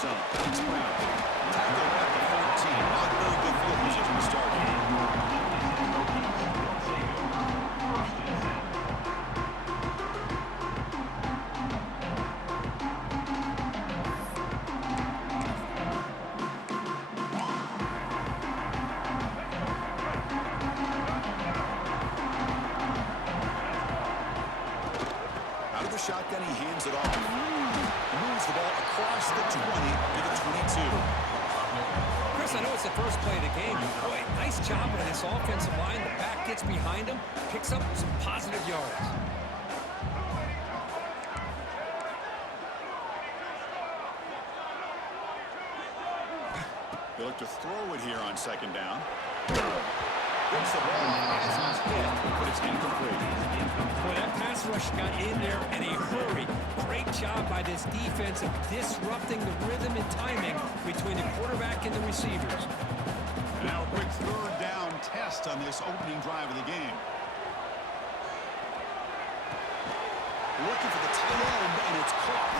zone. It's Brown. Tackle at the 14. Not very good field position to start here. Shotgun, he hands it off. Moves the ball across the 20 to the 22. Chris, I know it's the first play of the game. Boy, nice job by this offensive line. The back gets behind him, picks up some positive yards. They look to throw it here on second down. Gets the ball as he's hit, but it's incomplete. Boy, that pass rush got in there in a hurry. Great job by this defense of disrupting the rhythm and timing between the quarterback and the receivers. Now a quick third down test on this opening drive of the game. Looking for the tight end, and it's caught.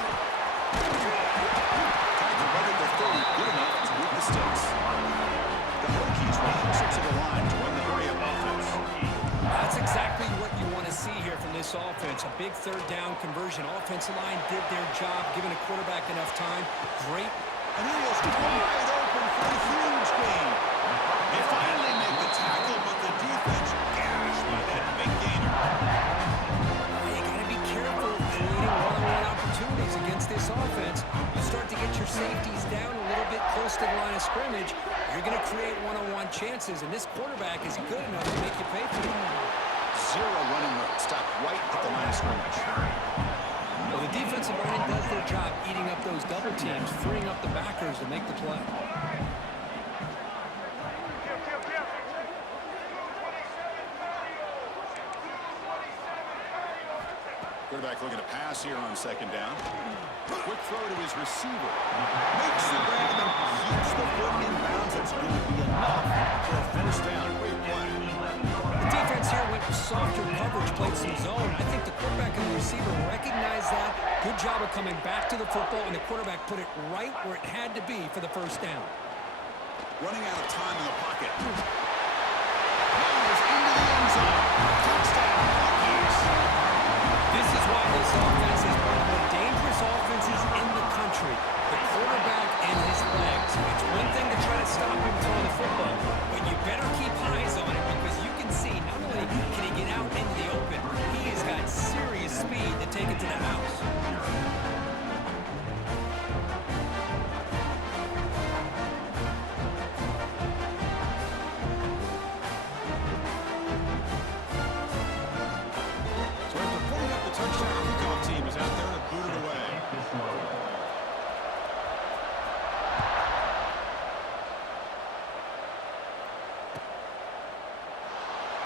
Tackle right at the 30, good enough to move the sticks. The Hokies will push it to the line to run the hurry-up offense. That's exactly what you want to see here from this offense. A big third down conversion. Offensive line did their job, giving the quarterback enough time. Great. And he is wide open for a huge gain. They finally make the tackle, but the defense gashed by that big gainer. You got to be careful creating one-on-one opportunities against this offense. You start to get your safeties down a little bit close to the line of scrimmage, you're going to create one-on-one chances, and this quarterback is good enough to make you pay for it. Zero running room. Stop right at the line of scrimmage. Well, the defensive line does their job eating up those double teams, freeing up the backers to make the play. Quarterback looking to pass here on second down. Quick throw to his receiver. Makes the grab and keeps the foot in bounds. That's going to be enough for a first down. Great play. The defense here went with softer coverage, played some zone. I think the quarterback and the receiver recognized that. Good job of coming back to the football, and the quarterback put it right where it had to be for the first down. Running out of time in the pocket. Powers into the end zone. Touchdown, Hokies. This is why this offense is one of the more dangerous offenses in the country. The quarterback and his legs. It's one thing to try to stop him throwing the football, but you better keep eyes on it because you can see not only can he get out into the open, he has got serious speed to take it to the house.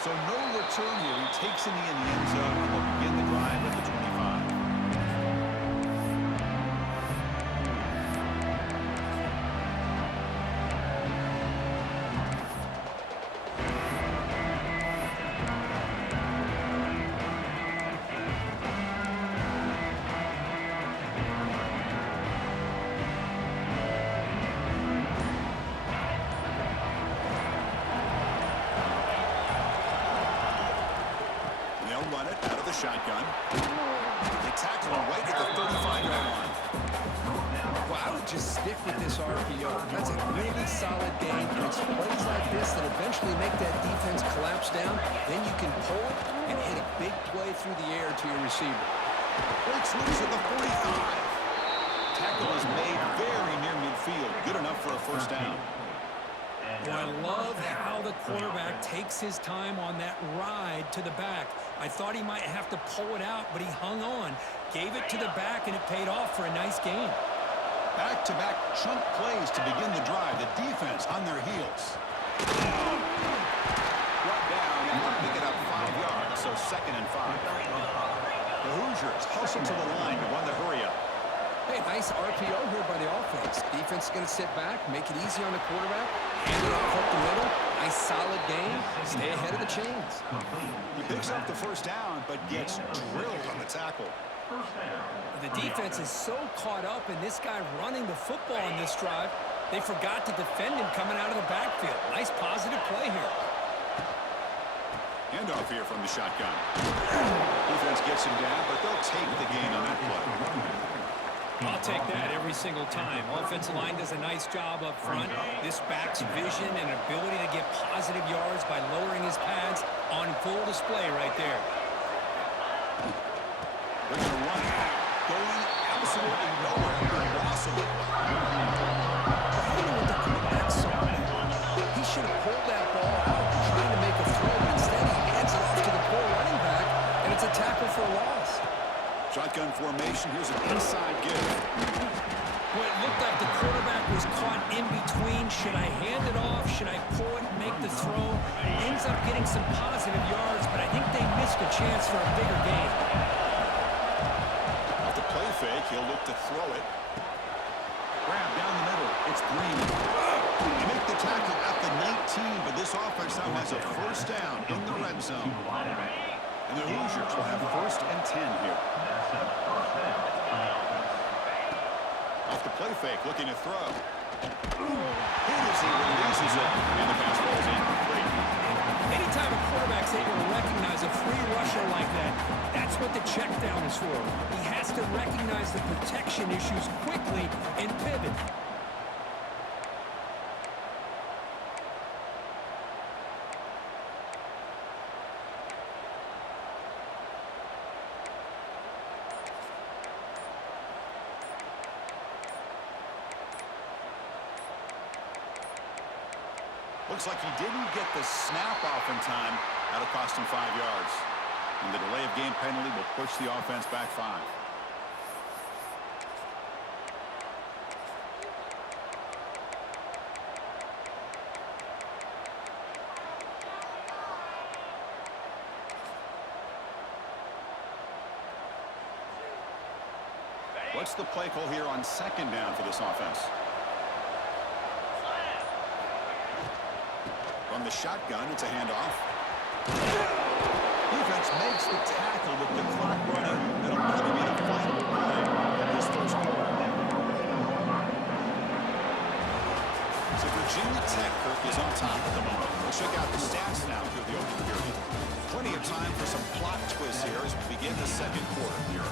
So no return here. He takes it in the end zone and will begin the drive at the 25. Run it out of the shotgun. They tackle him right at the 35-yard line. Well, I would just stick with this RPO. That's a really solid game. And it's plays like this that eventually make that defense collapse down. Then you can pull it and hit a big play through the air to your receiver. Breaks loose at the 45. Tackle is made very near midfield. Good enough for a first down. Well, I love how the quarterback takes his time on that ride to the back. I thought he might have to pull it out, but he hung on, gave it to the back, and it paid off for a nice gain. Back-to-back chunk plays to begin the drive. The defense on their heels. Brought down and they'll pick it up 5 yards, so 2nd and 5. The Hoosiers hustle to the line to run the hurry-up. Hey, nice RPO here by the offense. Defense is going to sit back, make it easy on the quarterback, Hand it off up the middle. Nice solid game. Stay ahead of the chains. He picks up the first down, but gets drilled on the tackle. The defense is so caught up in this guy running the football on this drive, they forgot to defend him coming out of the backfield. Nice positive play here. Handoff here from the shotgun. Defense gets him down, but they'll take the gain on that play. I'll take that every single time. Offensive line does a nice job up front. This back's vision and ability to get positive yards by lowering his pads on full display right there. They're going to run it. Going absolutely nowhere. Russell. With the quarterback saw that. He should have pulled that ball out trying to make a throw, but instead he hands it off to the poor running back, and it's a tackle for a loss. Shotgun formation. Here's an inside give. Well, it looked like the quarterback was caught in between. Should I hand it off? Should I pull it and make the throw? Ends up getting some positive yards, but I think they missed a chance for a bigger gain. Off the play fake, he'll look to throw it. Grab down the middle. It's Green. They make the tackle at the 19, but this offense now has a first down in the red zone. And the Hoosiers will have first and 10 here. Off the play fake, looking to throw. Hit as he releases it, and the pass falls incomplete. Anytime a quarterback's able to recognize a free rusher like that, that's what the check down is for. He has to recognize the protection issues quickly and pivot. Looks like he didn't get the snap off in time. That'll cost him 5 yards. And the delay of game penalty will push the offense back 5. What's the play call here on second down for this offense? From the shotgun, it's a handoff. Defense makes the tackle with the clock running. That'll probably be the final play of this first quarter. So Virginia Tech, Kirk, is on top at the moment. We'll check out the stats now through the open period. Plenty of time for some plot twists here as we begin the second quarter here.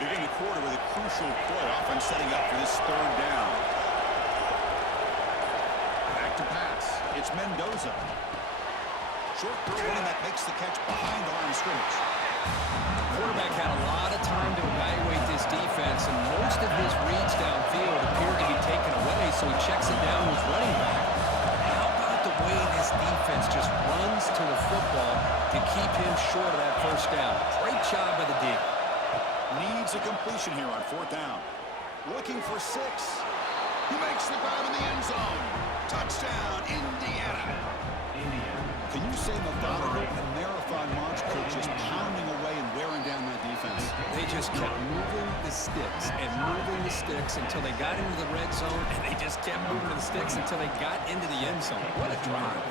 Begin the quarter with a crucial play, offense setting up for this third down. Back to pass. It's Mendoza. Short throw in that makes the catch behind the line of scrimmage. The quarterback had a lot of time to evaluate this defense, and most of his reads downfield appeared to be taken away, so he checks it down with running back. How about the way this defense just runs to the football to keep him short of that first down? Great job by the D. Needs a completion here on fourth down. Looking for 6. He makes the grab in the end zone. Touchdown, Indiana. Can you say methodical and marathon march, Coach, just pounding away and wearing down that defense? They just kept moving the sticks and moving the sticks until they got into the red zone, and they just kept moving the sticks until they got into the end zone. What a drive.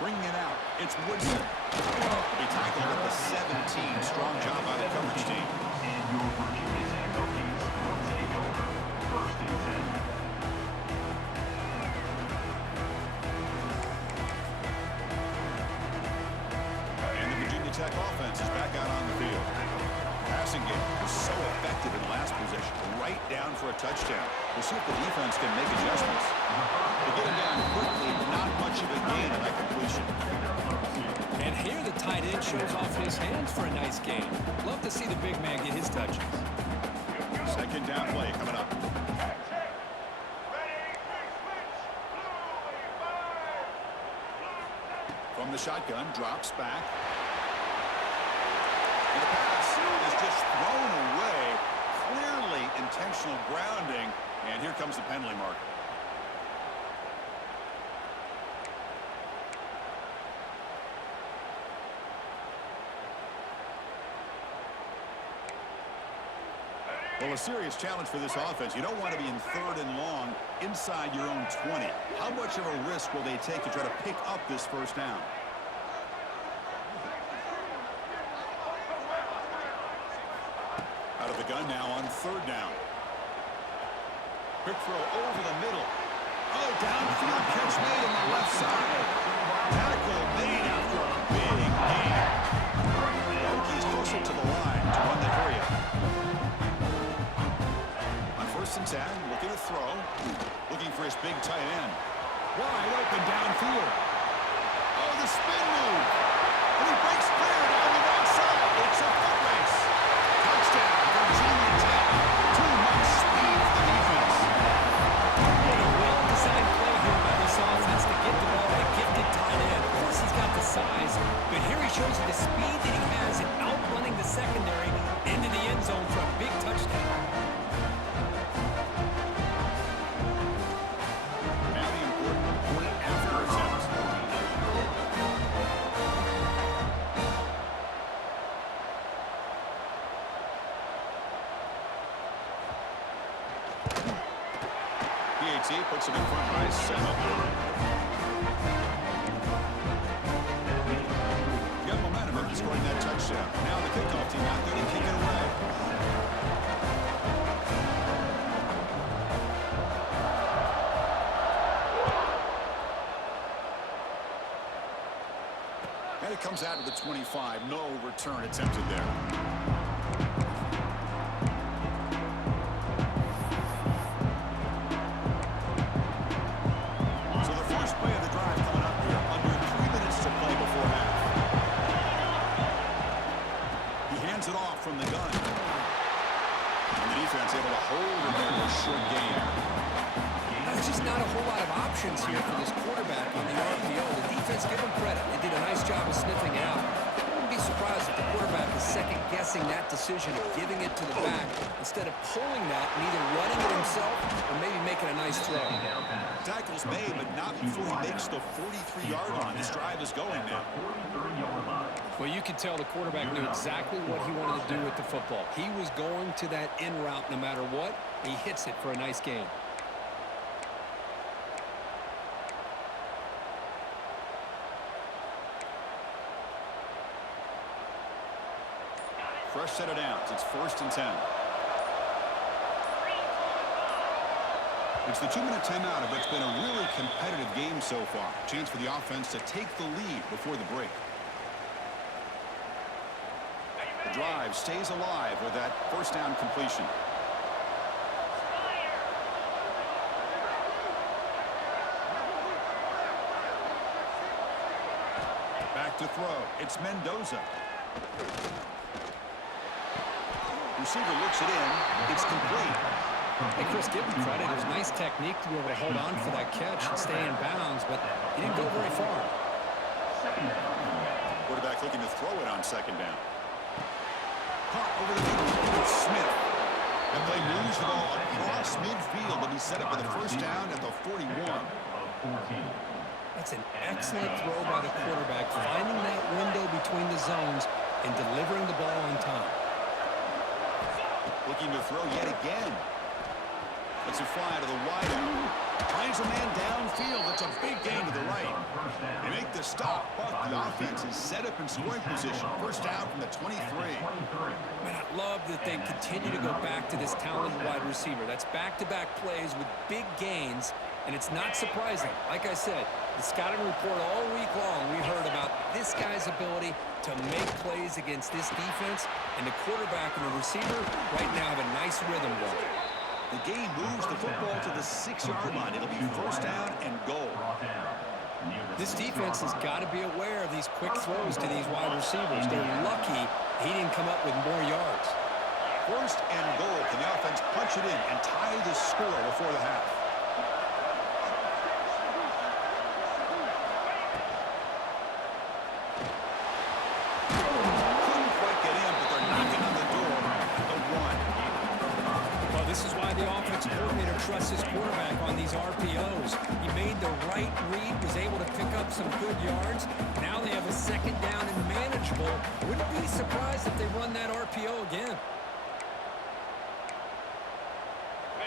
Bringing it out, it's Woodson. He tackled at the 17. Strong job by the coverage team. And the Virginia Tech offense is back out on the field. Passing game was so effective in last possession, right down for a touchdown. We'll see if the defense can make adjustments. They get him down quickly, not much of a gain on that completion. And here the tight end shows off his hands for a nice game. Love to see the big man get his touches. Second down play coming up. From the shotgun, drops back. intentional grounding, and here comes the penalty marker. Well, a serious challenge for this offense. You don't want to be in 3rd and long inside your own 20. How much of a risk will they take to try to pick up this first down? Out of the gun now on 3rd down. Quick throw over the middle. Oh, downfield catch made on the left side. Tackle made after a big gain. Hokies closer to the line to run the area. On 1st and 10, looking to throw. Looking for his big tight end. Wide open downfield. Oh, the spin move. And he breaks clear down the right side. It's a foot race. Touchdown, Virginia Tech. Too much speed for the defense. What a well-designed play here by this offense to get the ball to a gifted tight end. Of course, he's got the size, but here he shows you the speed that he has in outrunning the secondary into the end zone for a big touchdown. Now the important point after attempt. PAT puts him in front by 7. You got momentum after scoring that touchdown. Now the kickoff team out there to kick it away. And it comes out to the 25. No return attempted there. So the first play of the drive coming up here. Under 3 minutes to play before half. He hands it off from the gun. And the defense able to hold him there for a short gain. There's just not a whole lot of options here for this quarterback on the RPO. The defense, give him credit. They did a nice job of sniffing it out. I wouldn't be surprised if the quarterback is second-guessing that decision of giving it to the back instead of pulling that and either running it himself or maybe making a nice throw. Tackles made, but not before he makes the 43-yard line. This drive is going now. Well, you could tell the quarterback knew exactly what he wanted to do with the football. He was going to that in route no matter what. He hits it for a nice gain. Fresh set of downs. It's 1st and 10. It's the 2-minute timeout of what's been a really competitive game so far. Chance for the offense to take the lead before the break. The drive stays alive with that first down completion. Back to throw. It's Mendoza. Receiver looks it in. It's complete. Hey, Chris, give him credit. It was nice technique to be able to hold on for that catch and stay in bounds, but he didn't go very far. Quarterback looking to throw it on 2nd down. Caught over the middle. It's Smith. And they moves the ball across midfield, and he's set up for the first down at the 41. That's an excellent throw by the quarterback, finding that window between the zones and delivering the ball on time. Looking to throw yet again. Lets it fly to the wideout. Finds a man downfield. It's a big gain to the right. They make the stop, but the offense is set up in scoring position. First down from the 23. Man, I love that they continue to go back to this talented wide receiver. That's back-to-back plays with big gains, and it's not surprising. Like I said, the scouting report all week long, we heard about this guy's ability to make plays against this defense, and the quarterback and the receiver right now have a nice rhythm going. The game moves the football to the 6-yard line. It'll be first down and goal. This defense has got to be aware of these quick throws to these wide receivers. They're lucky he didn't come up with more yards. First and goal. Can the offense punch it in and tie the score before the half? Couldn't quite get in, but they're knocking on the door at the 1. Well, this is why the offensive coordinator trusts his quarterback on these RPOs. He made the right read, was able to pick up some good yards. Now they have a second down and manageable. Wouldn't be surprised if they run that RPO again.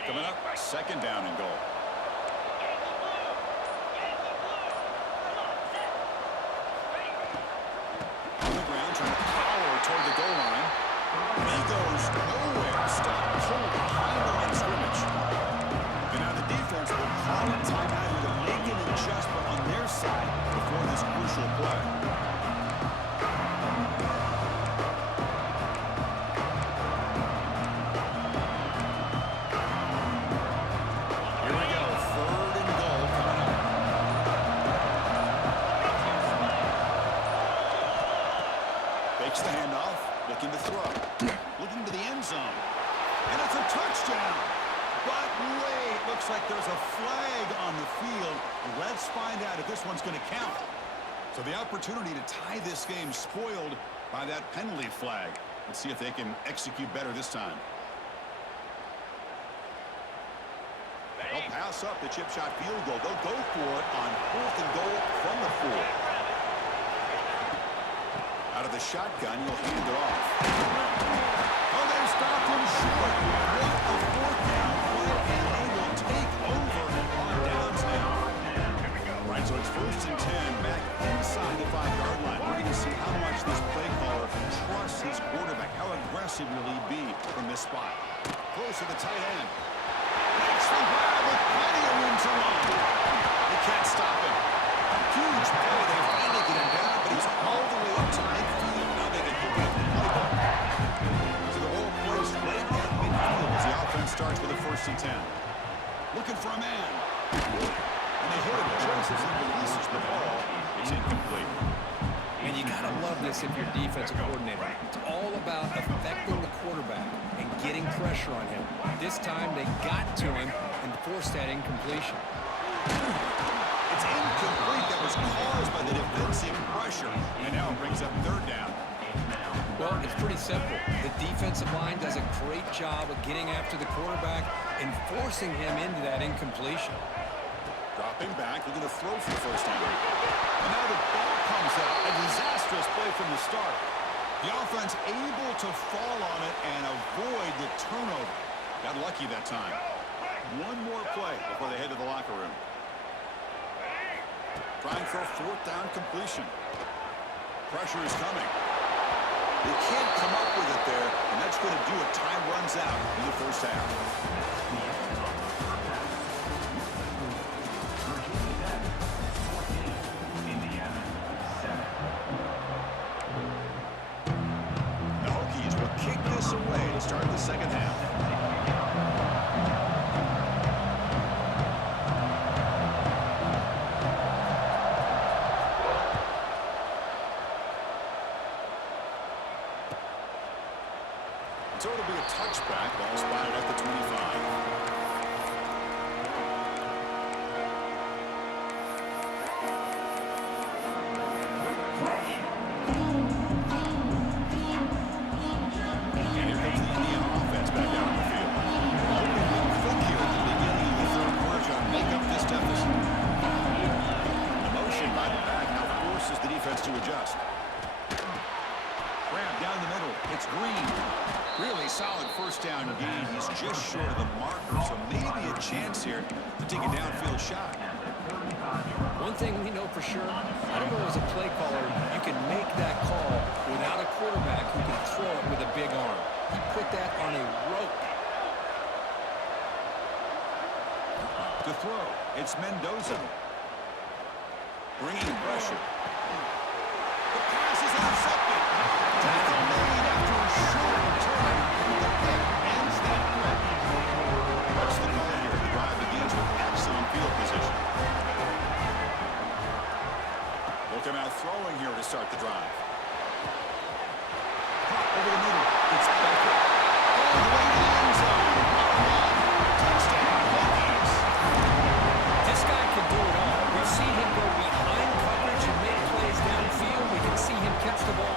Coming up, second down and goal. On the ground, trying to power toward the goal line. And he goes nowhere. Stop cold behind the line of scrimmage. And now the defense will call a timeout here to make an adjustment on their side before this crucial play. Here we go. Third and goal coming up. Fakes the handoff. Looking to throw. Looking to the end zone. And it's a touchdown. But wait, looks like there's a flag on the field. Let's find out if this one's going to count. So the opportunity to tie this game spoiled by that penalty flag. Let's see if they can execute better this time. They'll pass up the chip shot field goal. They'll go for it on 4th and goal from the 4. Out of the shotgun, he'll hand it off. Oh, they stopped him short. What a 4th down play, and they will take over on downs now. Right, so it's 1st and 10, back inside the 5-yard line. We're going to see how much this play caller trusts his quarterback. How aggressive will he be from this spot? Close to the tight end. Makes the grab with plenty of room to run. They can't stop him. Huge play. They finally get him down, but he's all the way up to midfield. Now they can hook up the playbook. So the whole place right at midfield as the offense starts with a 1st and 10. Looking for a man. And they hit him just as he releases the ball. It's incomplete. And you got to love this if you're defensive coordinator. It's all about affecting the quarterback and getting pressure on him. This time they got to him and forced that incompletion. It's incomplete. That was caused by the defensive pressure. And now it brings up 3rd down. Well, it's pretty simple. The defensive line does a great job of getting after the quarterback and forcing him into that incompletion. Dropping back, looking to throw for the 1st time. And now the ball comes out. A disastrous play from the start. The offense able to fall on it and avoid the turnover. Got lucky that time. One more play before they head to the locker room. Trying for a 4th down completion. Pressure is coming. They can't come up with it there, and that's going to do it. Time runs out in the 1st half. The Hokies will kick this away to start the 2nd half. So it'll be a touchback. Ball spotted at the 25. And here comes the Indiana offense back out on the field. Hoping to quick here at the beginning of the 3rd quarter to make up this deficit. The motion by the back now forces the defense to adjust. Grab down the middle. It's Green. Really solid 1st down gain. He's just short of the marker, so maybe a chance here to take a downfield shot. One thing we know for sure, I don't know as a play caller, you can make that call without a quarterback who can throw it with a big arm. He put that on a rope. To throw, it's Mendoza. Bringing pressure. The pass is intercepted. Tackle made after a short return. The pick ends that play. What's the call here? The drive begins with excellent field position. They'll come out throwing here to start the drive. Pop over the middle. It's Becker. All the way to the end zone. Touchdown, Hokies. This guy can do it all. We've seen him go behind coverage and make plays downfield. We can see him catch the ball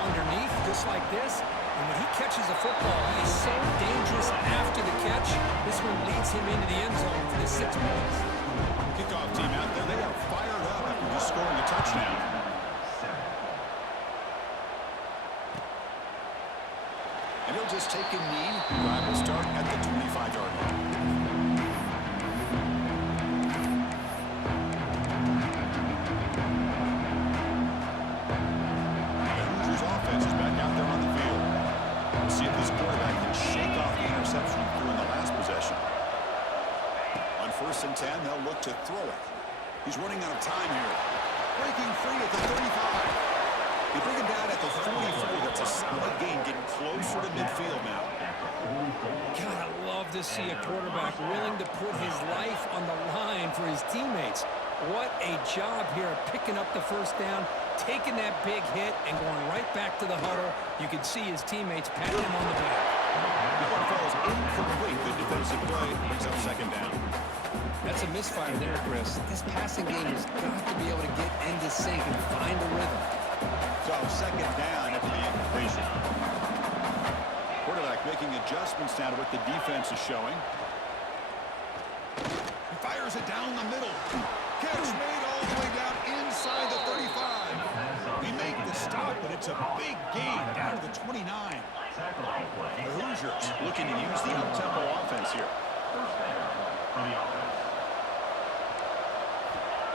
one leads him into the end zone for the 6 points. Kickoff team out there. They are fired up after just scoring a touchdown. And he'll just take a knee. Drive will start at the 25-yard line. First and 10, they'll look to throw it. He's running out of time here. Breaking free at the 35. They bring him down at the 44. That's a solid gain, getting closer to midfield now. God, I love to see a quarterback willing to put his life on the line for his teammates. What a job here of picking up the first down, taking that big hit, and going right back to the huddle. You can see his teammates patting him on the back. The one falls incomplete. Good defensive play. Brings up second down. That's a misfire there, Chris. This passing game has got to be able to get into sync and find a rhythm. So second down after the incompletion. Quarterback making adjustments now to what the defense is showing. He fires it down the middle. Catch made all the way down inside the 35. They make the stop, but it's a big gain down to the 29. The Hoosiers looking to use the up-tempo offense here.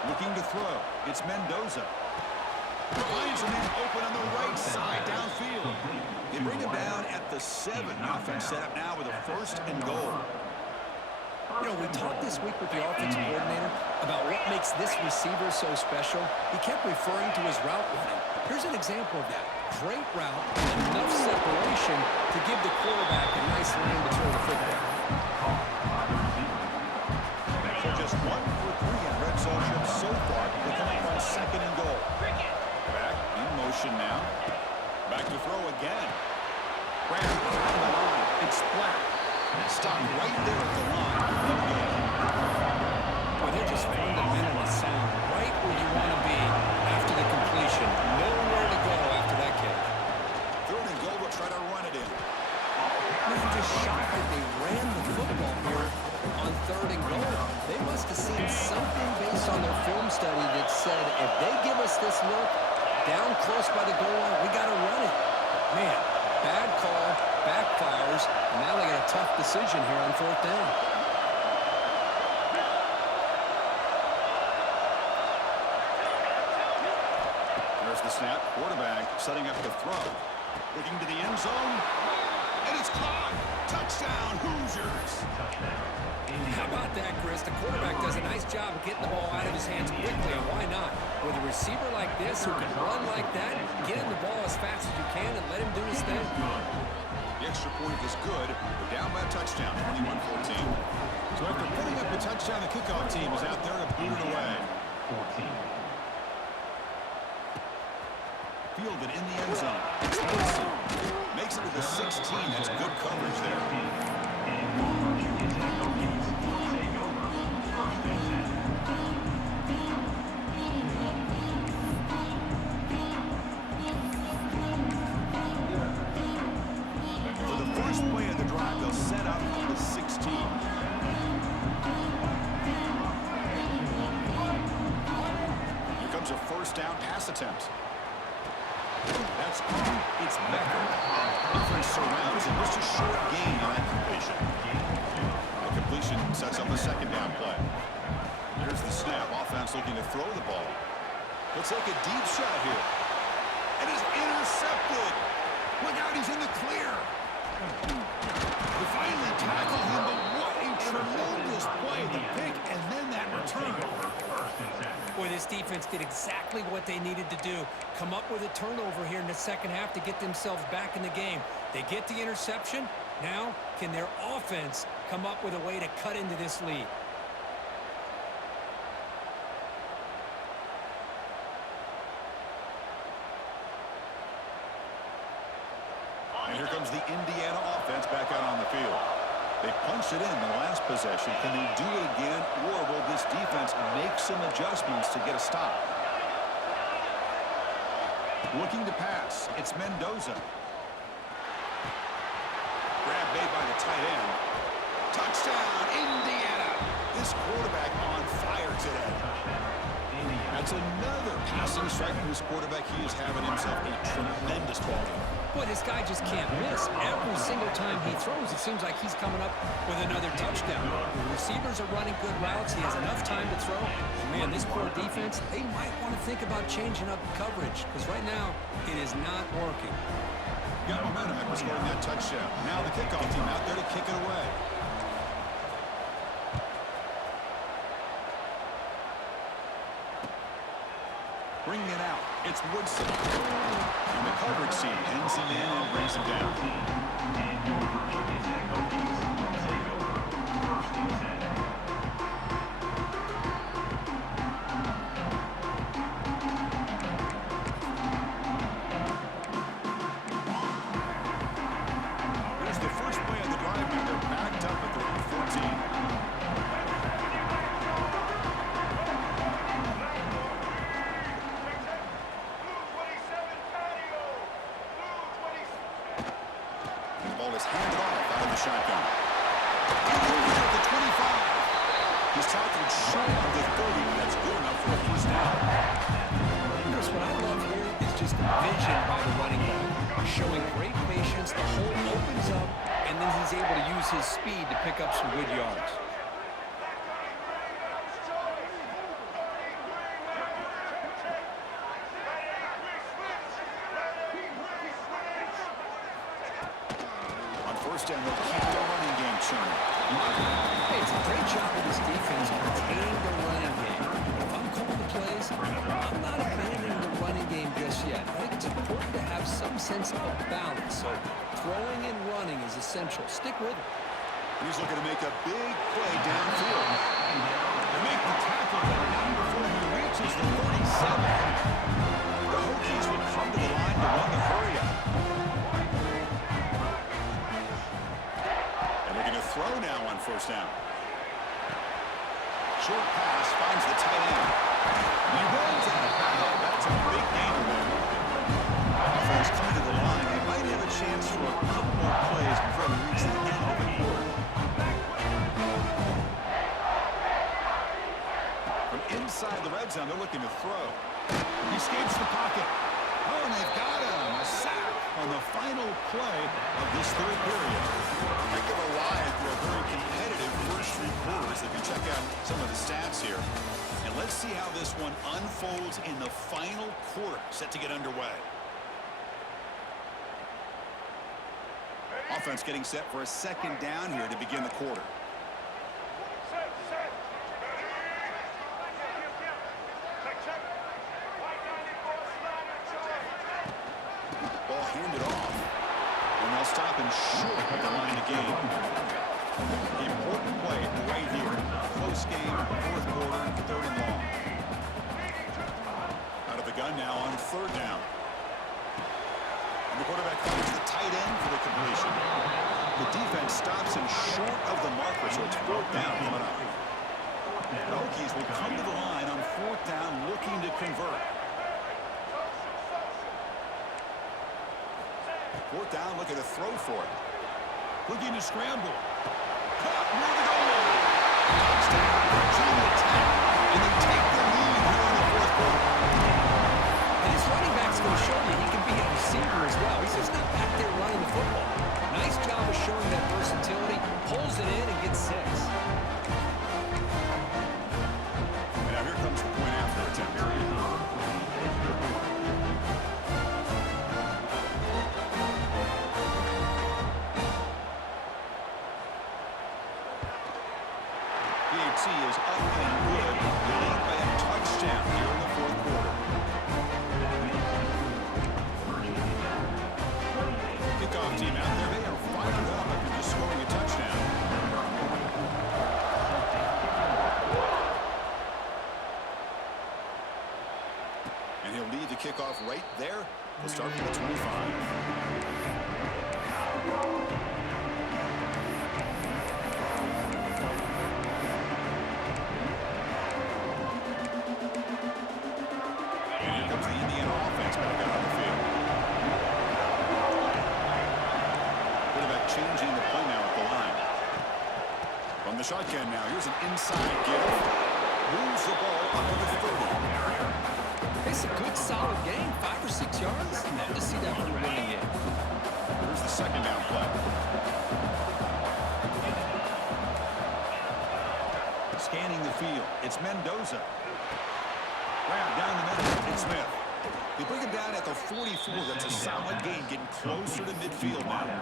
Looking to throw. It's Mendoza. Finds a man open on the right side downfield. They bring him down at the 7. The offense set up now with a 1st and goal. You know, we talked this week with the offensive coordinator about what makes this receiver so special. He kept referring to his route running. Here's an example of that. Great route, enough separation to give the quarterback a nice lane to throw the football. So just 1 for 3 in red zone trips so far. They come up on 2nd and goal. Back in motion now. Back to throw again. Grab behind the line. It's flat. Stop right there at the line. Well, they're just fundamentally sound. Right where you want to be after the completion. Nowhere to go after that kick. 3rd and goal. We'll try to run it in. I'm just shocked that they ran the football here on 3rd and goal. They must have seen something based on their film study that said, if they give us this look down close by the goal line, we got to run it. Man, bad call, backfires. Now they got a tough decision here on 4th down. There's the snap. Quarterback setting up the throw. Looking to the end zone. And it's caught. Touchdown, Hoosiers. How about that, Chris? The quarterback does a nice job of getting the ball out of his hands quickly, and why not? With a receiver like this who can run like that, get him the ball as fast as you can and let him do his thing. The extra point is good. We're down by a touchdown, 21-14. So after putting up a touchdown, the kickoff team is out there to boot it away. Fielded in the end zone. It's Wilson. Makes it to the 16. That's good coverage there. For the first play of the drive, they'll set up at the 16. Here comes a first down pass attempt. That's good. It's Becker. Defense surrounds him. Just a short gain on that completion. The completion sets up a 2nd down play. Here's the snap. Offense looking to throw the ball. He'll take a deep shot here. And he's intercepted. Look out, he's in the clear. They finally tackle him, but what a tremendous play. The pick and then that return. Boy, this defense did exactly what they needed to do. Come up with a turnover here in the 2nd half to get themselves back in the game. They get the interception. Now, can their offense come up with a way to cut into this lead? And here comes the Indiana offense back out on the field. They punched it in the last possession. Can they do it again, or will this defense make some adjustments to get a stop? Looking to pass. It's Mendoza. Grab made by the tight end. Touchdown. Touchdown, Indiana. This quarterback on fire today. That's another passing strike from this quarterback. He is having himself a tremendous ball game. Boy, this guy just can't miss. Every single time he throws, it seems like he's coming up with another touchdown. The receivers are running good routes. He has enough time to throw. And man, this poor defense, they might want to think about changing up coverage because right now it is not working. Got momentum after scoring that touchdown. Now the kickoff team out there to kick it away. Bringing it out, it's Woodson. And the coverage team ends him in and brings him down. Here's the first play of the drive. Now they're backed up at their own 14. Handed off out of the shotgun. At the 25. He's tackled short of the 30. That's good enough for a first down. Chris, what I love here is just the vision by the running back. Showing great patience, the hole opens up, and then he's able to use his speed to pick up some good yards. And they'll keep the running game churning. Hey, it's a great job of this defense containing the running game. If I'm calling the plays, I'm not abandoning the running game just yet. I think it's important to have some sense of balance. So throwing and running is essential. Stick with it. He's looking to make a big play downfield. They make the tackle, but not before he reaches the 37. The Hokies will come to the line to run the hurry up. Throw now on first down. Short pass finds the tight end. He runs out of bounds. That's a big gain for them. Offense coming to the line. They might have a chance for a couple more plays before we reach the end of the quarter. From inside the red zone, they're looking to throw. He escapes the pocket. Oh, and they've got him. A sack on the final play of this third period. Heck of a ride through a very competitive first three quarters if you check out some of the stats here. And let's see how this one unfolds in the final quarter set to get underway. Offense getting set for a second down here to begin the quarter. Ball handed off. And they'll stop him short of the line of game. Important play right here. Close game, fourth quarter, third and long. Out of the gun now on third down. And the quarterback finds the tight end for the completion. The defense stops him short of the marker, so it's fourth down coming up. The Hokies will come to the line on fourth down looking to convert. Fourth down, looking to throw for it. Looking to scramble. Caught near the goal line. Touchdown, Virginia Tech. And they take the lead here in the fourth quarter. And his running back's going to show you he can be a receiver as well. He's just not back there running the football. Nice job of showing that versatility. Pulls it in and gets 6. And now here comes the point after attempt. PHC is up and good, leading by a touchdown here in the fourth quarter. Kickoff team out there, they are fired up after just scoring a touchdown. And he'll lead the kickoff right there. We'll start from the 25. shotgun now. Here's an inside give. Moves the ball up to the 30. It's a good, solid game. 5 or 6 yards. Love to see that from the running game. Here's the second down play. Scanning the field. It's Mendoza. Grab down the middle. It's Smith. They bring him down at the 44. That's a solid gain, getting closer to midfield now.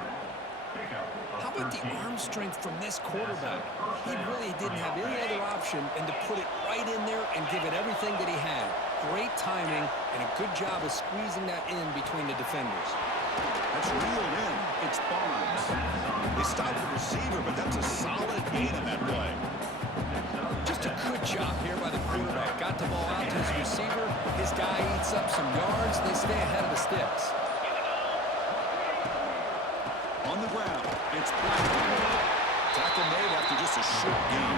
How about the arm strength from this quarterback? He really didn't have any other option than to put it right in there and give it everything that he had. Great timing and a good job of squeezing that in between the defenders. That's reeled in. It's Barnes. They stopped the receiver, but that's a solid gain in that play. Just a good job here by the quarterback. Got the ball out to his receiver. His guy eats up some yards. They stay ahead of the sticks. On the ground, it's Black. Tackle made after just a short gain.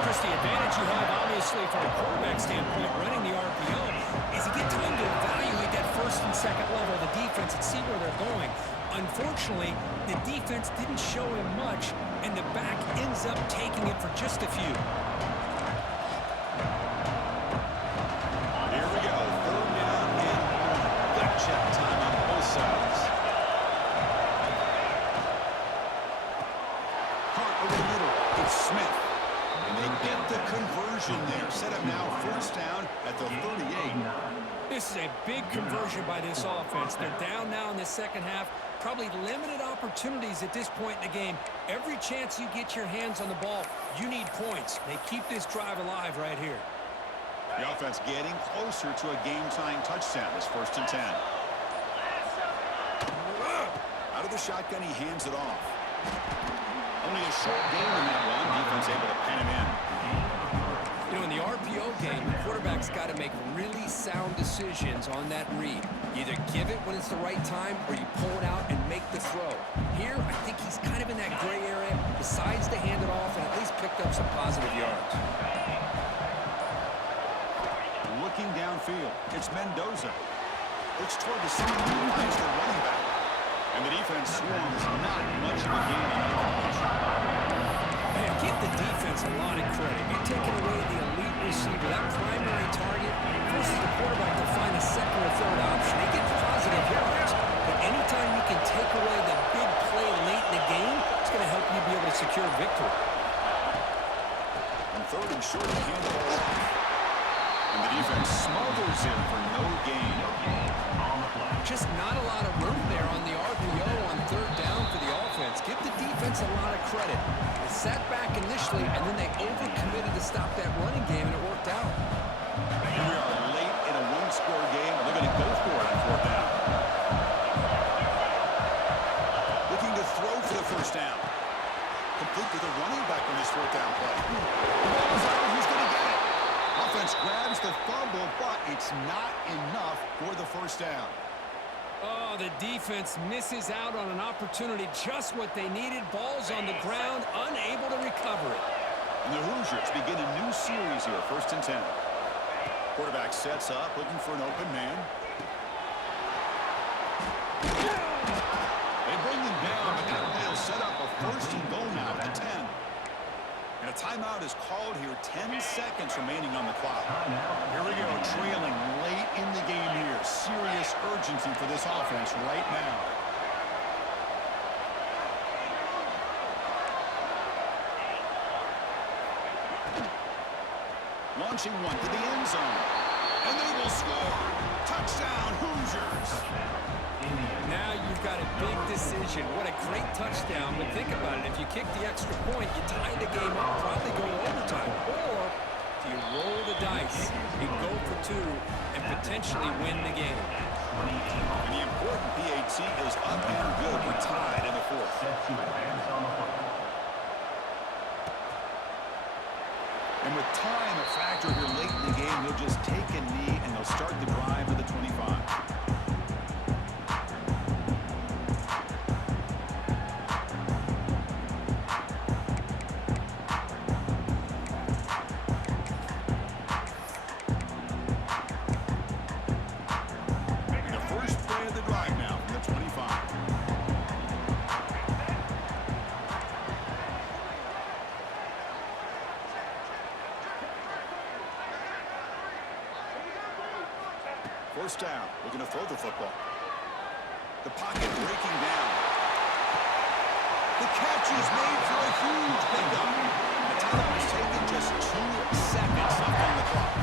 Chris, the advantage you have, obviously, from a quarterback standpoint, running the RPO, is you get time to evaluate that first and second level of the defense and see where they're going. Unfortunately, the defense didn't show him much, and the back ends up taking it for just a few. Here we go. Third down and gut check time on both sides. Hart over the middle. It's Smith. And they get the conversion there. Set up now first down at the 38. This is a big conversion by this offense. They're down now in the second half. Probably limited opportunities at this point in the game. Every chance you get your hands on the ball, you need points. They keep this drive alive right here. The offense getting closer to a game-tying touchdown. This first and 10. Out of the shotgun, he hands it off. Only a short gain in that one. Defense able to pen him in. You know, in the RPO game, the quarterback's got to make really sound decisions on that read. You either give it when it's the right time or you pull it out and make the throw. Here, I think he's kind of in that gray area, decides to hand it off and at least picked up some positive yards. Looking downfield, it's Mendoza. Looks toward the center and finds the running back. And the defense swarms not much of a gain on that completion. Man, give the defense a lot of credit. You're taking away the elite receiver, that primary target, forces the quarterback to find a second or third option. They get positive yards, but anytime you can take away the big play late in the game, it's going to help you be able to secure victory. On third and short, he hands the ball off. And the defense smothers him for no gain. Just not a lot of room there on the RPO on third down for the offense. Give the defense a lot of credit. They sat back initially, and then they overcommitted to stop that running game, and it worked out. Here we are late in a one-score game, and they're going to go for it on fourth down. Looking to throw for the first down. Complete to the running back on this fourth down play. The ball is out. Who's going to get it? Offense grabs the fumble, but it's not enough for the first down. Oh, the defense misses out on an opportunity, just what they needed. Ball's on the ground, unable to recover it. And the Hoosiers begin a new series here, first and 10. Quarterback sets up, looking for an open man. They bring him down, but that will set up a first and goal now at the 10. And a timeout is called here, 10 seconds remaining on the clock. Here we go, trailing late in the game here. Serious urgency for this offense right now. Launching one to the end zone. And they will score. Touchdown, Hoosiers. Now you've got a big decision. What a great touchdown. But think about it. If you kick the extra point, you tie the game up, probably go to overtime. Or do you roll the dice and go for two and potentially win the game? And the important PAT is up and good. We're tied in the fourth. And with time a factor here late in the game, he'll just take a knee and they'll start the drive at the 25. First down, looking to throw the football. The pocket breaking down. The catch is made for a huge pickup. The time was taken just 2 seconds left on the clock.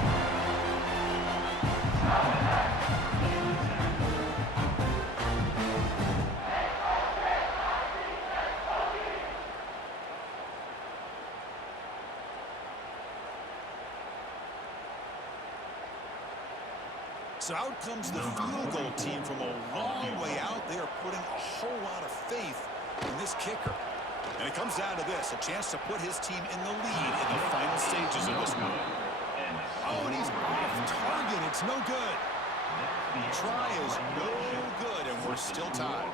So out comes the field goal team from a long way out. They are putting a whole lot of faith in this kicker. And it comes down to this, a chance to put his team in the lead in the final stages of this one. Oh, and he's off target. It's no good. Try is no good, and we're still tied.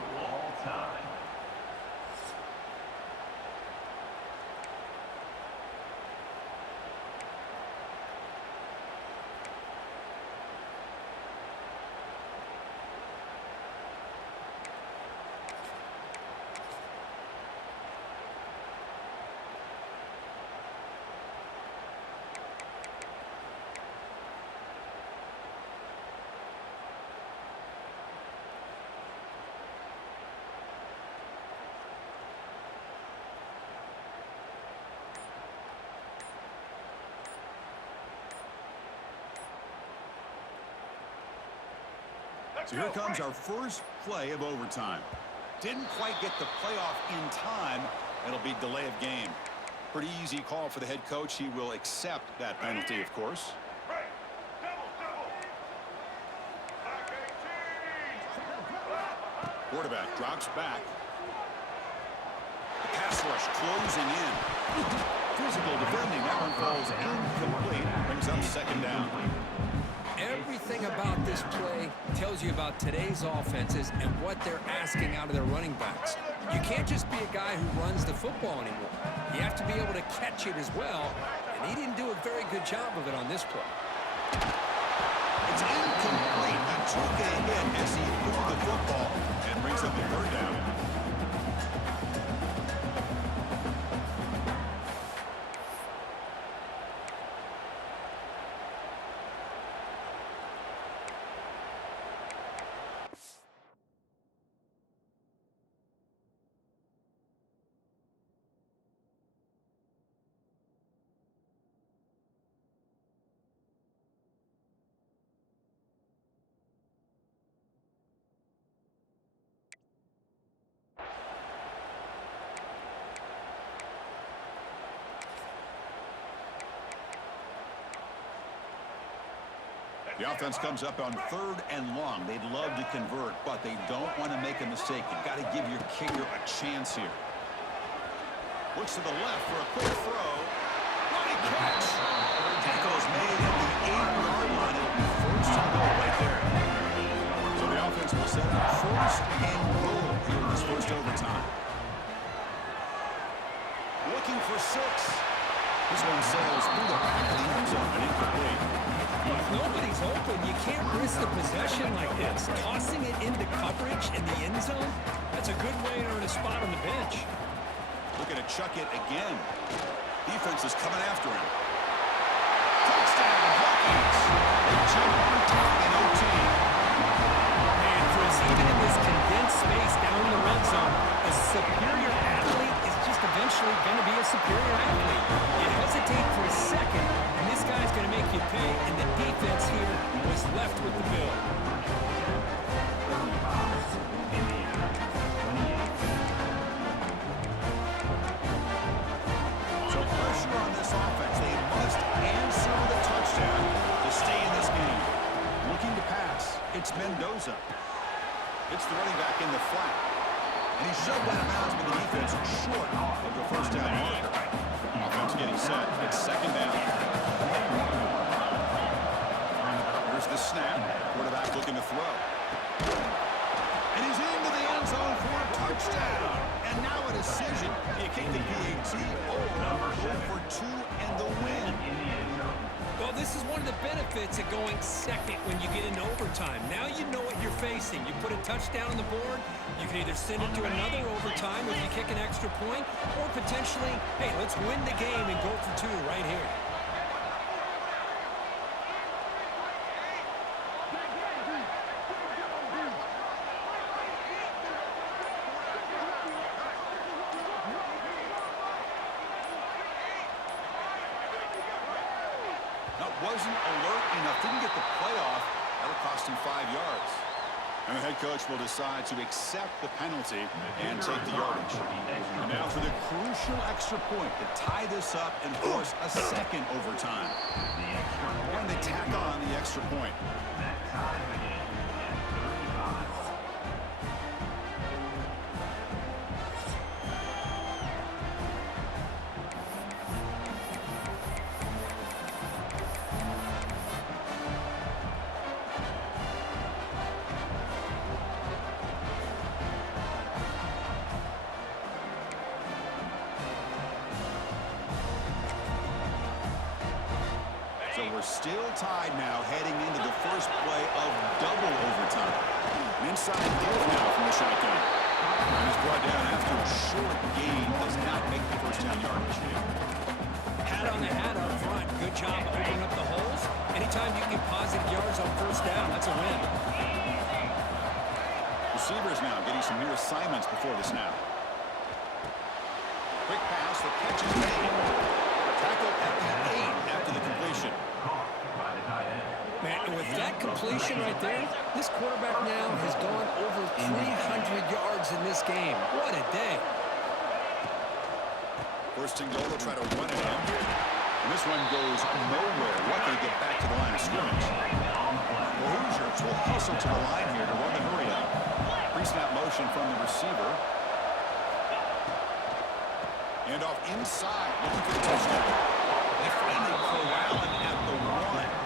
So here comes our first play of overtime. Didn't quite get the playoff in time. It'll be delay of game. Pretty easy call for the head coach. He will accept that penalty, of course. Quarterback drops back. The pass rush closing in. Physical defending. That one falls incomplete. Brings up second down. Everything about this play tells you about today's offenses and what they're asking out of their running backs. You can't just be a guy who runs the football anymore. You have to be able to catch it as well, and he didn't do a very good job of it on this play. It's incomplete. He took a hit as he threw the football and brings up the third down. The offense comes up on 3rd and long. They'd love to convert, but they don't want to make a mistake. You've got to give your kicker a chance here. Looks to the left for a quick throw. What a catch! Tackle is made at the 8-yard line. It'll be first and goal right there. So the offense will set up first and goal here in this first overtime. Looking for 6. This one sails through the back of the end zone and incomplete. If nobody's open, you can't risk the possession like this. Tossing it into coverage in the end zone, that's a good way to earn a spot on the bench. Looking to chuck it again. Defense is coming after him. Touchdown, Hawkins. They jump on top in OT. And Chris, even in this condensed space down in the red zone, a superior athlete is just eventually going to be a superior athlete. You hesitate for a second, and this guy's going to make you pay, and the defense here was left with the bill. So pressure on this offense. They must answer the touchdown to stay in this game. Looking to pass. It's Mendoza. It's the running back in the flat. And he's shoved out of bounds with the defense short of the first down marker. Offense getting set. It's second down. Here's the snap. Quarterback looking to throw. And he's into the end zone for a touchdown. And now a decision. You kick the PAT over for 2 and the win. Well, this is one of the benefits of going second when you get into overtime. Now you know what you're facing. You put a touchdown on the board, you can either send it to another overtime if you kick an extra point, or potentially, hey, let's win the game and go for 2 right here. wasn't alert enough, didn't get the play off. That'll cost him 5 yards. And the head coach will decide to accept the penalty and take the yardage. And now for the crucial extra point to tie this up and force a second overtime. And they tack on the extra point. So we're still tied now heading into the first play of double overtime. An inside give now from the shotgun. And is brought down after a short gain. Does not make the first down yardage. Hat on the hat up front. Good job opening up the holes. Anytime you get positive yards on first down, that's a win. Receivers now getting some new assignments before the snap. Quick pass, the catch is made. Tackle at the 8 after the completion. Man, with that completion right there, this quarterback now has gone over 300 yards in this game. What a day. First and goal, they'll try to run it in. And this one goes nowhere. Lucky to get back to the line of scrimmage. The Hoosiers will hustle to the line here to run the hurry up. Pre-snap motion from the receiver. And off inside, looking for the touchdown. They finally corral him at the 1.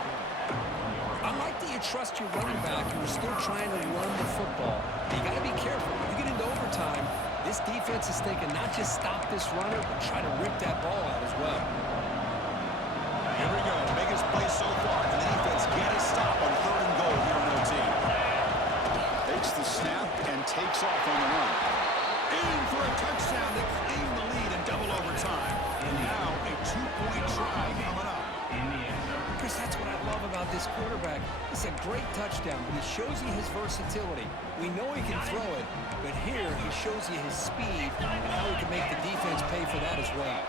I like that you trust your running back who's still trying to run the football. You got to be careful. You get into overtime, this defense is thinking not just stop this runner, but try to rip that ball out as well. Here we go. Biggest play so far. And the defense get a stop on 3rd and goal here in OT. Takes the snap and takes off on the run. In for a touchdown to claim the lead in double overtime. And now a 2-point try coming up. Chris, that's what I love about this quarterback. It's a great touchdown, but he shows you his versatility. We know he can throw it, but here he shows you his speed and how he can make the defense pay for that as well.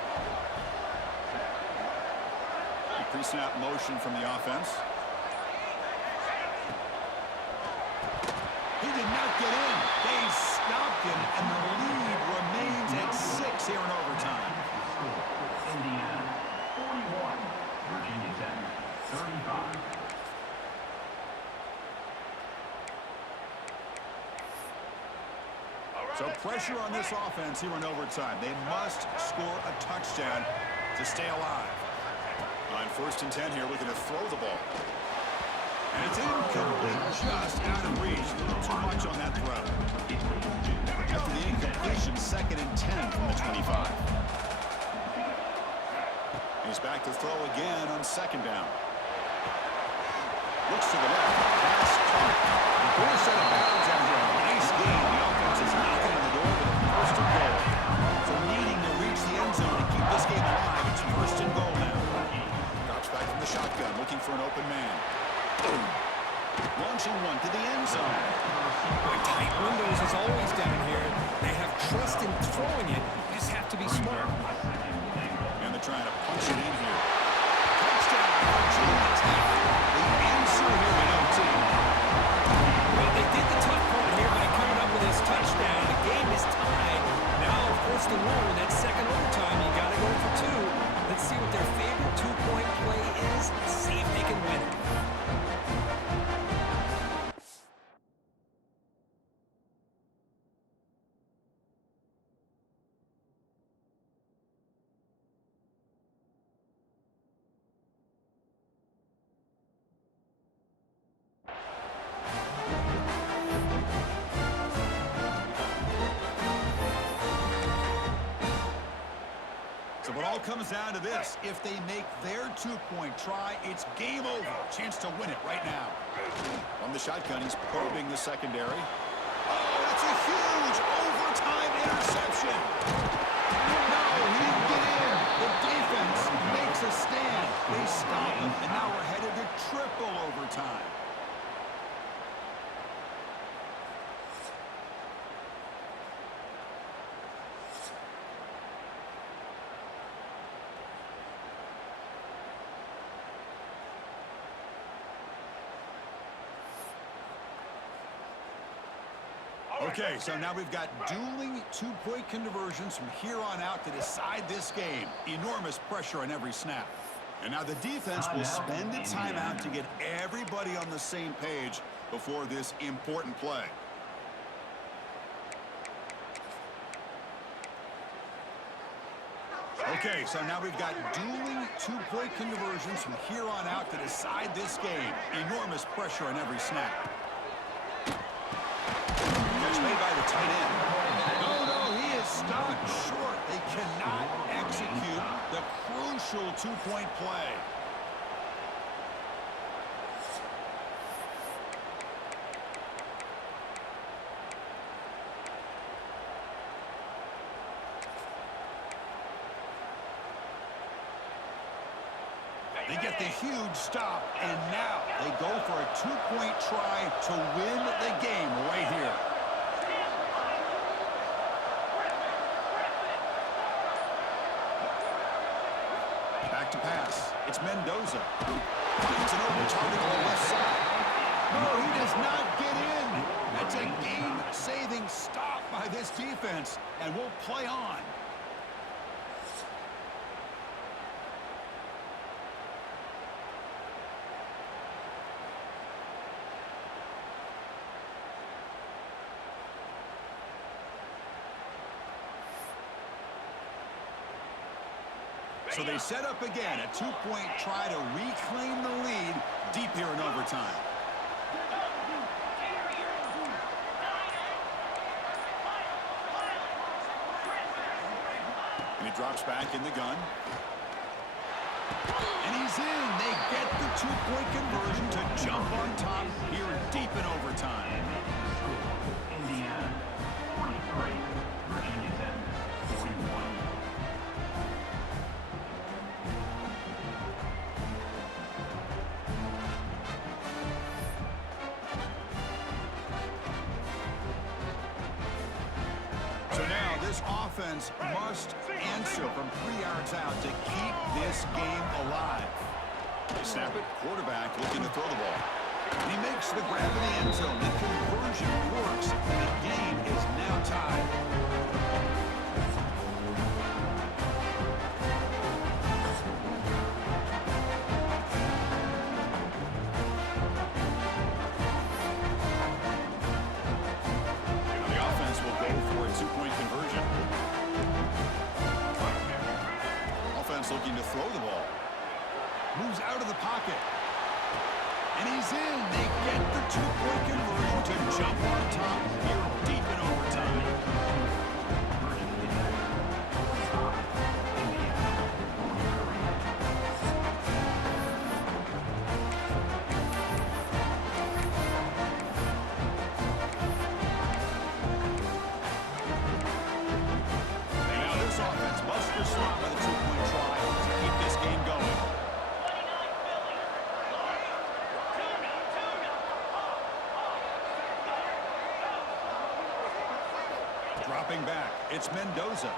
Pre-snap motion from the offense. He did not get in. They stopped him, and the lead remains at 6 here in overtime. Indiana, 41. Virginia Tech, 35. So pressure on this offense here in overtime. They must score a touchdown to stay alive. On 1st and 10 here, we're going to throw the ball. And it's incomplete, just out of reach. A little too much on that throw. After the incompletion, 2nd and 10 from the 25. He's back to throw again on 2nd down. Looks to the left. Pass caught. Full set of bounds after a nice game. The offense is knocking on the door with a 1st and goal. So needing to reach the end zone and keep this game alive, it's 1st and goal now. Drops back from the shotgun, looking for an open man. Launching one to the end zone. Boy, tight windows is always down here. They have trust in throwing it. You just have to be smart. And they're trying to punch it in here. Touchdown, Virginia Tech. The answer here in OT. Well, they did the tough part here by coming up with this touchdown. The game is tied. Now, of course, to win that second overtime, you got to go for 2. Let's see what their favorite 2-point play is and see if they can win it. So it all comes down to this. If they make their 2-point try, it's game over. Chance to win it right now. From the shotgun, he's probing the secondary. Oh, that's a huge overtime interception. No, he didn't get in. The defense makes a stand. They stop him, and now we're headed to triple overtime. Okay, so now we've got dueling two-point conversions from here on out to decide this game. Enormous pressure on every snap. And now the defense will spend a timeout to get everybody on the same page before this important play. Okay, so now we've got dueling two-point conversions from here on out to decide this game. Enormous pressure on every snap. Catch made by the tight end. No, he is stopped short. They cannot execute the crucial two-point play. They get the huge stop, and now they go for a two-point try to win the game right here. Back to pass. It's Mendoza. It's an open target on the left side. No, he does not get in. That's a game-saving stop by this defense, and we'll play on. So they set up again, a two-point try to reclaim the lead deep here in overtime. And he drops back in the gun. And he's in. They get the two-point conversion to jump on top here deep in overtime. Indiana 43, Virginia Tech 41. So now this offense must answer from 3 yards out to keep this game alive. They snap it, quarterback looking to throw the ball. And he makes the grab in the end zone. The conversion works. The game is now tied. Now the offense will go for a two-point conversion. Offense looking to throw the ball. Moves out of the pocket. And he's in. They get the two-point conversion to jump on top here deep in overtime. And now this offense must respond with a two-point try to keep this game going. Dropping back, it's Mendoza.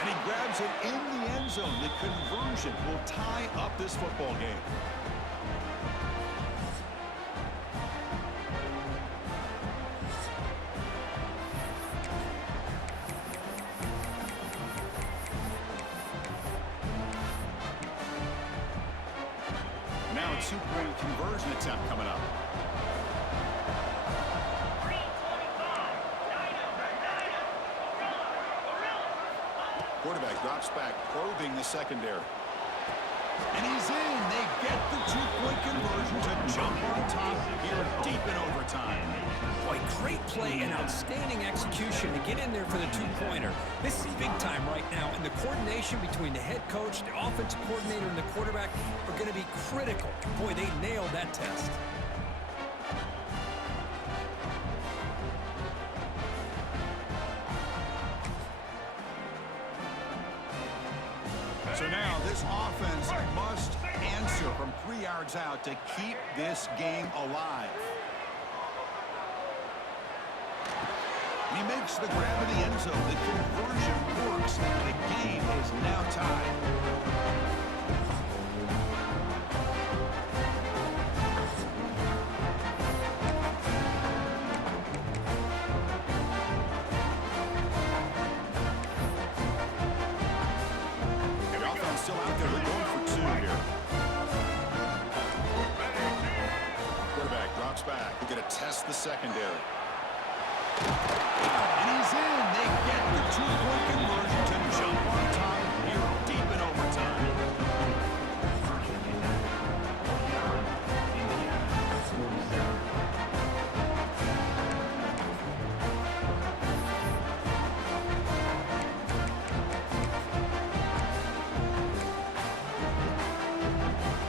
And he grabs it in the end zone. The conversion will tie up this football game. Now a two-point conversion attempt coming up. Quarterback drops back, probing the secondary. And he's in. They get the two-point conversion to jump on top here deep in overtime. Boy, great play and outstanding execution to get in there for the two-pointer. This is big time right now, and the coordination between the head coach, the offensive coordinator, and the quarterback are going to be critical. Boy, they nailed that test. So now this offense must answer from 3 yards out to keep this game alive. And he makes the grab in the end zone. The conversion works. The game is now tied. still out there. They're going for two here. Quarterback drops back. They're going to test the secondary. And he's in. They get the two-point conversion to jump on top here deep in overtime.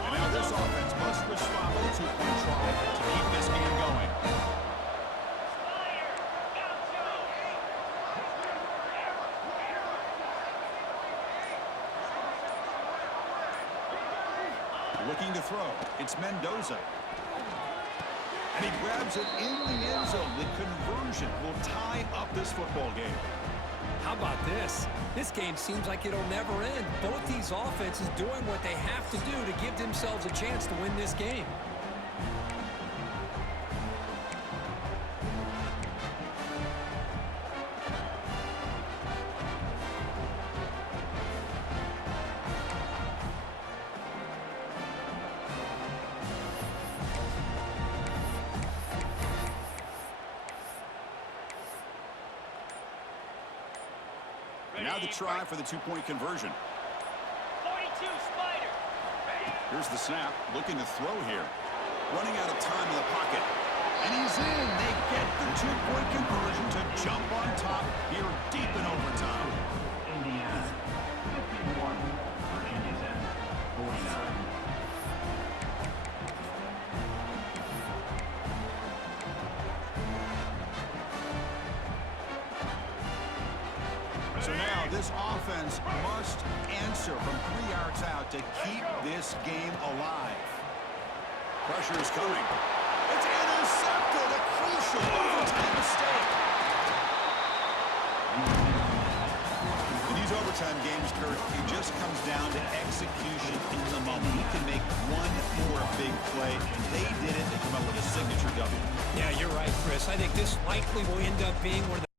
And now this offense must respond with a two-point try to keep this game going. Looking to throw. It's Mendoza. And he grabs it in the end zone. The conversion will tie up this football game. How about this? This game seems like it'll never end. Both these offenses doing what they have to do to give themselves a chance to win this game. Now the try for the two-point conversion. 42 Spider. Here's the snap. Looking to throw here. Running out of time in the pocket. And he's in. They get the two-point conversion to jump on top here deep in overtime. Indiana 51, Virginia Tech 49. So now this offense must answer from 3 yards out to keep this game alive. Pressure is coming. It's intercepted. A crucial overtime mistake. In these overtime games, Kurt, it just comes down to execution in the moment. You can make one more big play. They did it. They come up with a signature W. Yeah, you're right, Chris. I think this likely will end up being one of the